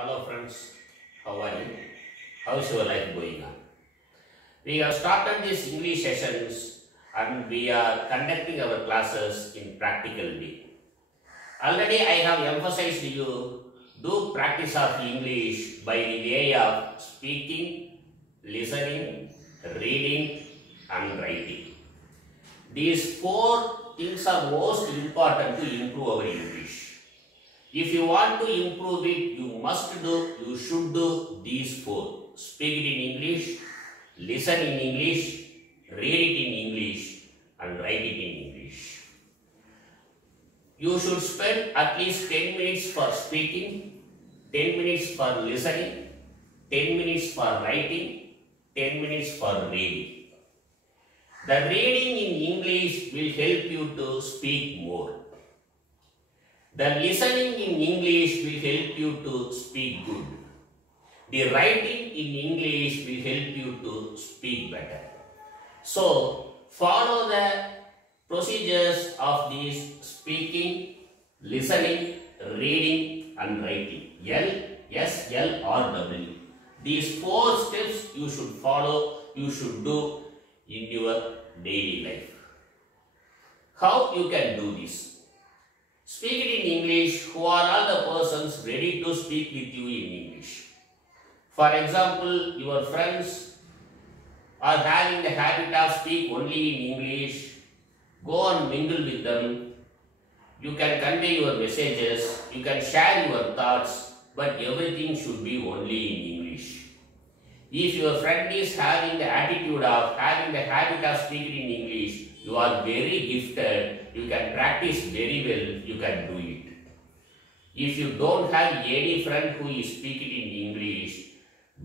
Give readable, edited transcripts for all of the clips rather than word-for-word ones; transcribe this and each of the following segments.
Hello friends, how are you? How's your life going on? We have started these English sessions and we are conducting our classes in practical way. Already I have emphasized you do practice of English by the way of speaking, listening, reading and writing. These four things are most important to improve our English. If you want to improve it, you should do these four. Speak it in English, listen in English, read it in English and write it in English. You should spend at least 10 minutes for speaking, 10 minutes for listening, 10 minutes for writing, 10 minutes for reading. The reading in English will help you to speak more. The listening in English will help you to speak good. The writing in English will help you to speak better. So, follow the procedures of these speaking, listening, reading and writing. L, S, L or W. These four steps you should follow, you should do in your daily life. How you can do this? Speak it in English. Who are all the persons ready to speak with you in English? For example, your friends are having the habit of speak only in English. Go and mingle with them. You can convey your messages. You can share your thoughts. But everything should be only in English. If your friend is having the attitude of having the habit of speaking in English, you are very gifted, you can practice very well, you can do it. If you don't have any friend who is speaking in English,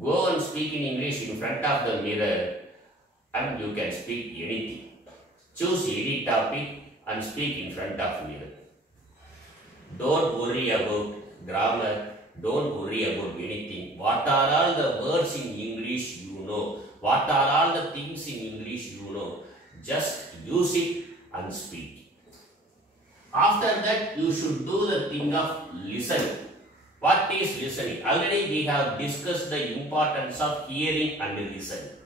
go and speak in English in front of the mirror and you can speak anything. Choose any topic and speak in front of mirror. Don't worry about grammar, don't worry about anything. What are all the words in English you know? What are all the things in English you know? Just use it and speak. After that, you should do the thing of listening. What is listening? Already we have discussed the importance of hearing and listening.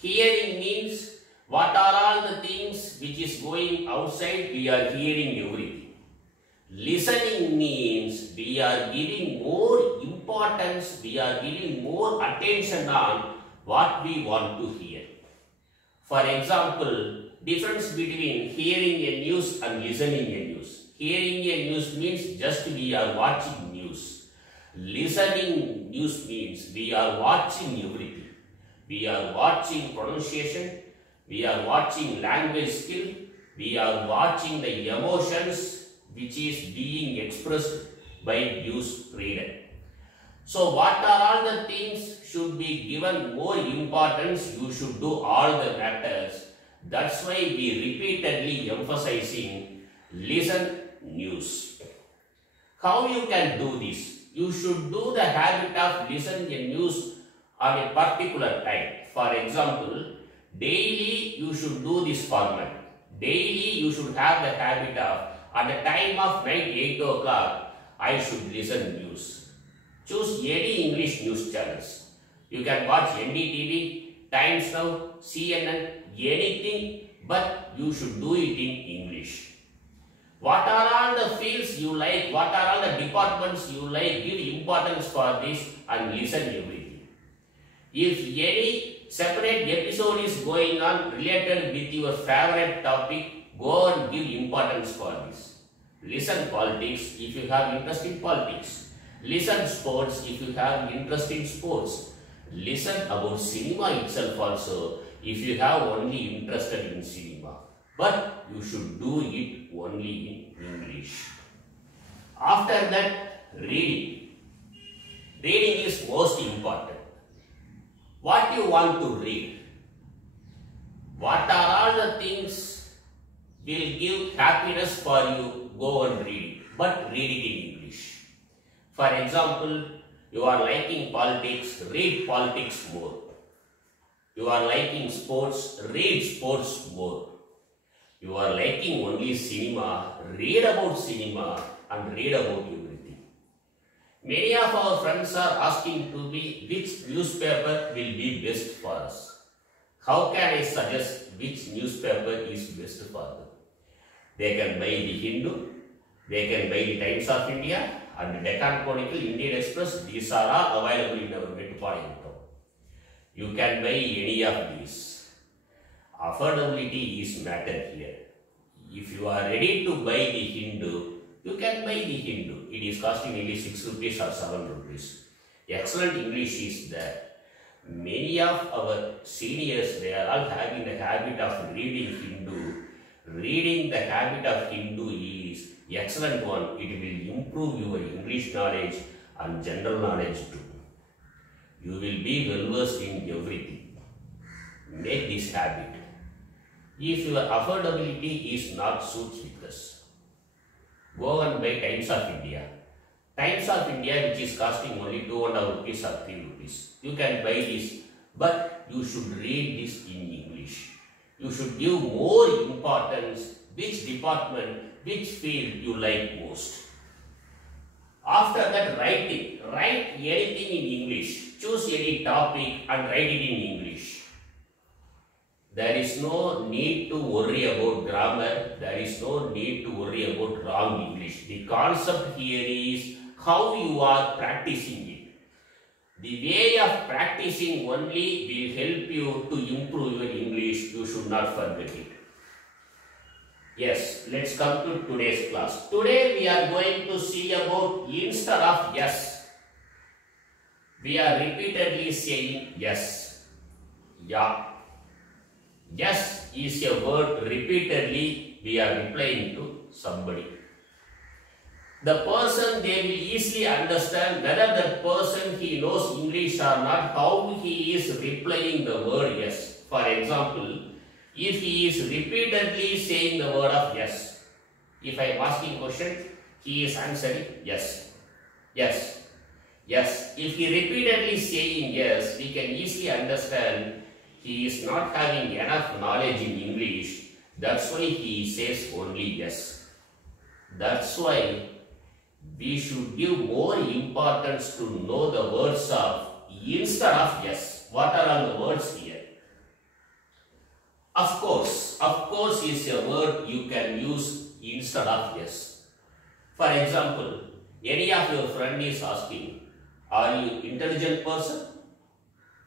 Hearing means what are all the things which is going outside, we are hearing everything. Listening means we are giving more importance, we are giving more attention on what we want to hear. For example, difference between hearing a news and listening a news. Hearing a news means just we are watching news. Listening news means we are watching everything. We are watching pronunciation, we are watching language skill, we are watching the emotions which is being expressed by news reader. So what are all the things should be given more importance, you should do all the matters. That's why we repeatedly emphasizing listen news. How you can do this? You should do the habit of listen the news on a particular time. For example, daily you should do this format. Daily you should have the habit of at the time of night 8 o'clock I should listen news. Choose any English news channels. You can watch NDTV, Times Now, CNN, anything, but you should do it in English. What are all the fields you like, what are all the departments you like, give importance for this and listen everything. If any separate episode is going on related with your favorite topic, go and give importance for this. Listen politics if you have interest in politics. Listen sports if you have interest in sports. Listen about cinema itself also if you have only interested in cinema. But you should do it only in English. After that, reading. Reading is most important. What you want to read? What are all the things will give happiness for you? Go and read it. But read it in English. For example, you are liking politics, read politics more. You are liking sports, read sports more. You are liking only cinema, read about cinema and read about everything. Many of our friends are asking to me which newspaper will be best for us. How can I suggest which newspaper is best for them? They can buy the Hindu, they can buy the Times of India and the Deccan Chronicle, Indian Express. These are all available in our metropolitan town. You can buy any of these. Affordability is matter here. If you are ready to buy the Hindu, you can buy the Hindu. It is costing only 6 rupees or 7 rupees. Excellent English is there. Many of our seniors, they are all having the habit of reading Hindu. Reading the habit of Hindu is excellent one. It will improve your English knowledge and general knowledge too. You will be well versed in everything. Make this habit. If your affordability is not suits with us, go and buy Times of India. Times of India, which is costing only 2.5 rupees or 3 rupees. You can buy this, but you should read this in English. You should give more importance which department, which field you like most. After that, writing. Write anything in English. Choose any topic and write it in English. There is no need to worry about grammar. There is no need to worry about wrong English. The concept here is how you are practicing it. The way of practicing only will help you to improve your English. You should not forget it. Yes, let's come to today's class. Today we are going to see about instead of yes. We are repeatedly saying yes. Yeah. Yes is a word repeatedly we are replying to somebody. The person, they will easily understand whether that person he knows English or not, how he is replying the word yes. For example, if he is repeatedly saying the word of yes, if I am asking question, he is answering yes, yes, yes. If he repeatedly saying yes, we can easily understand he is not having enough knowledge in English. That's why he says only yes. That's why we should give more importance to know the words of instead of yes. What are all the words here? Of course is a word you can use instead of yes. For example, any of your friend is asking, are you intelligent person?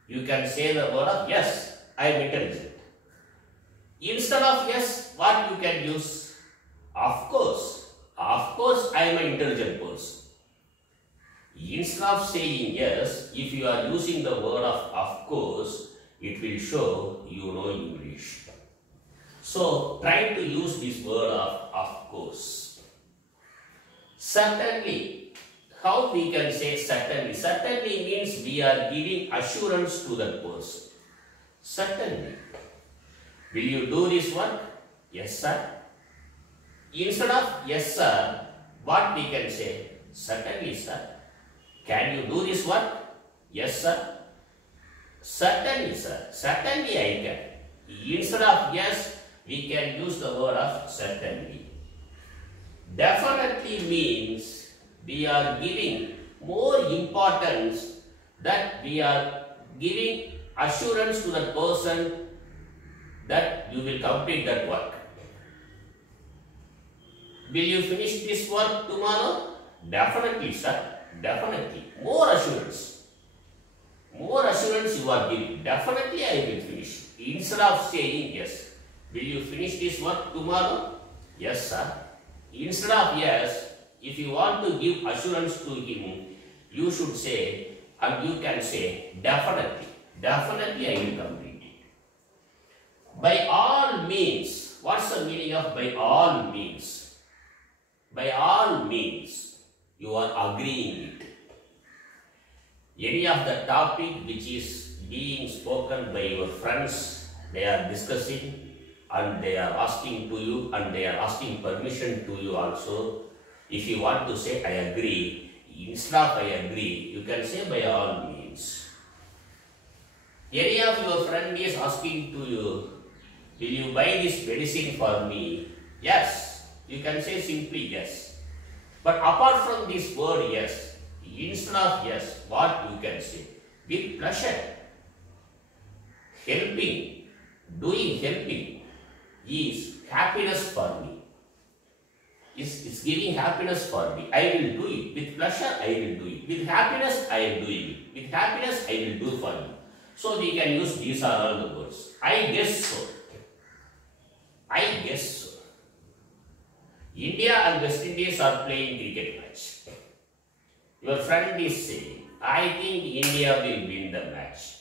You can say the word of yes, I am intelligent. Instead of yes, what you can use? Of course I am an intelligent person. Instead of saying yes, if you are using the word of course, it will show you know English. So try to use this word of course. Certainly. How we can say certainly? Certainly means we are giving assurance to that person. Certainly. Will you do this work? Yes, sir. Instead of yes, sir, what we can say? Certainly, sir. Can you do this work? Yes, sir. Certainly, sir. Certainly, I can. Instead of yes, we can use the word of certainly. Definitely means we are giving more importance, that we are giving assurance to that person that you will complete that work. Will you finish this work tomorrow? Definitely, sir. Definitely. More assurance. More assurance you are giving. Definitely I will finish. Instead of saying yes. Will you finish this work tomorrow? Yes, sir. Instead of yes, if you want to give assurance to him, you should say, and you can say, definitely. Definitely I will complete it. By all means. What's the meaning of by all means? By all means, you are agreeing it. Any of the topic which is being spoken by your friends, they are discussing and they are asking to you and they are asking permission to you also. If you want to say I agree, instead of I agree, you can say by all means. Any of your friend is asking to you, will you buy this medicine for me? Yes. You can say simply yes. But apart from this word yes, Instead of yes, what you can say? With pleasure. Helping, doing helping is happiness for me. It's giving happiness for me. I will do it. With pleasure, I will do it. With happiness, I am doing it. With happiness, I will do for you. So we can use these are all the words. I guess so. I guess so. India and West Indies are playing cricket match. Your friend is saying, I think India will win the match.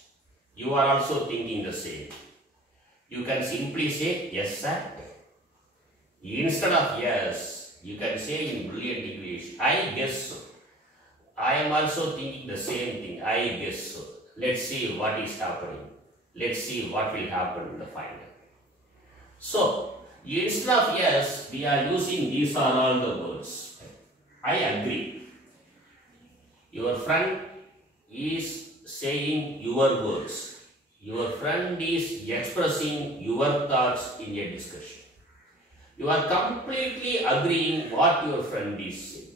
You are also thinking the same. You can simply say, yes sir. Instead of yes, you can say in brilliant English, I guess so. I am also thinking the same thing, I guess so. Let's see what is happening. Let's see what will happen in the final. So, instead of yes, we are using these are all the words. I agree. Your friend is saying your words. Your friend is expressing your thoughts in a discussion. You are completely agreeing what your friend is saying.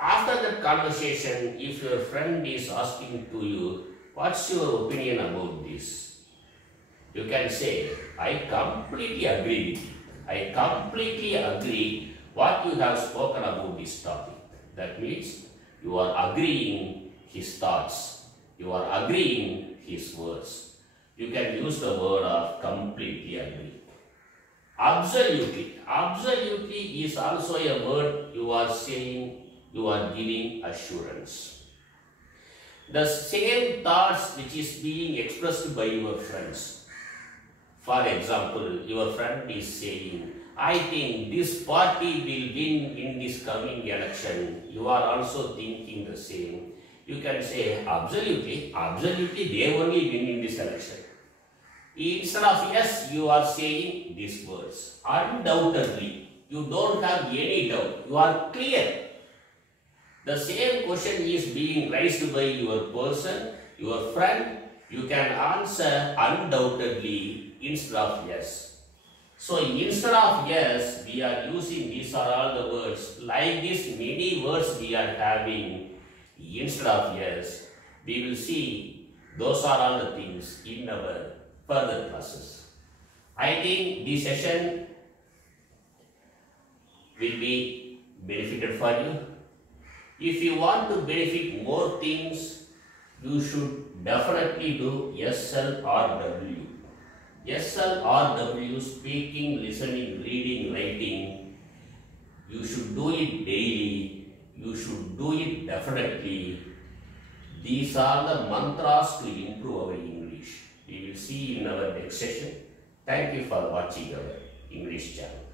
After that conversation, if your friend is asking to you, what's your opinion about this? You can say, I completely agree with you. I completely agree what you have spoken about this topic. That means you are agreeing his thoughts. You are agreeing his words. You can use the word of completely agree. Absolutely. Absolutely is also a word you are saying, you are giving assurance. The same thoughts which is being expressed by your friends. For example, your friend is saying, I think this party will win in this coming election. You are also thinking the same. You can say, absolutely, absolutely, they only win in this election. Instead of yes, you are saying these words. Undoubtedly, you don't have any doubt. You are clear. The same question is being raised by your person, your friend. You can answer undoubtedly instead of yes. So instead of yes, we are using these are all the words. Like this, many words we are having instead of yes. We will see those are all the things in our further classes. I think this session will be benefited for you. If you want to benefit more things, you should definitely do SLRW. SLRW, speaking, listening, reading, writing. You should do it daily. You should do it definitely. These are the mantras to improve our English. We will see in our next session. Thank you for watching our English channel.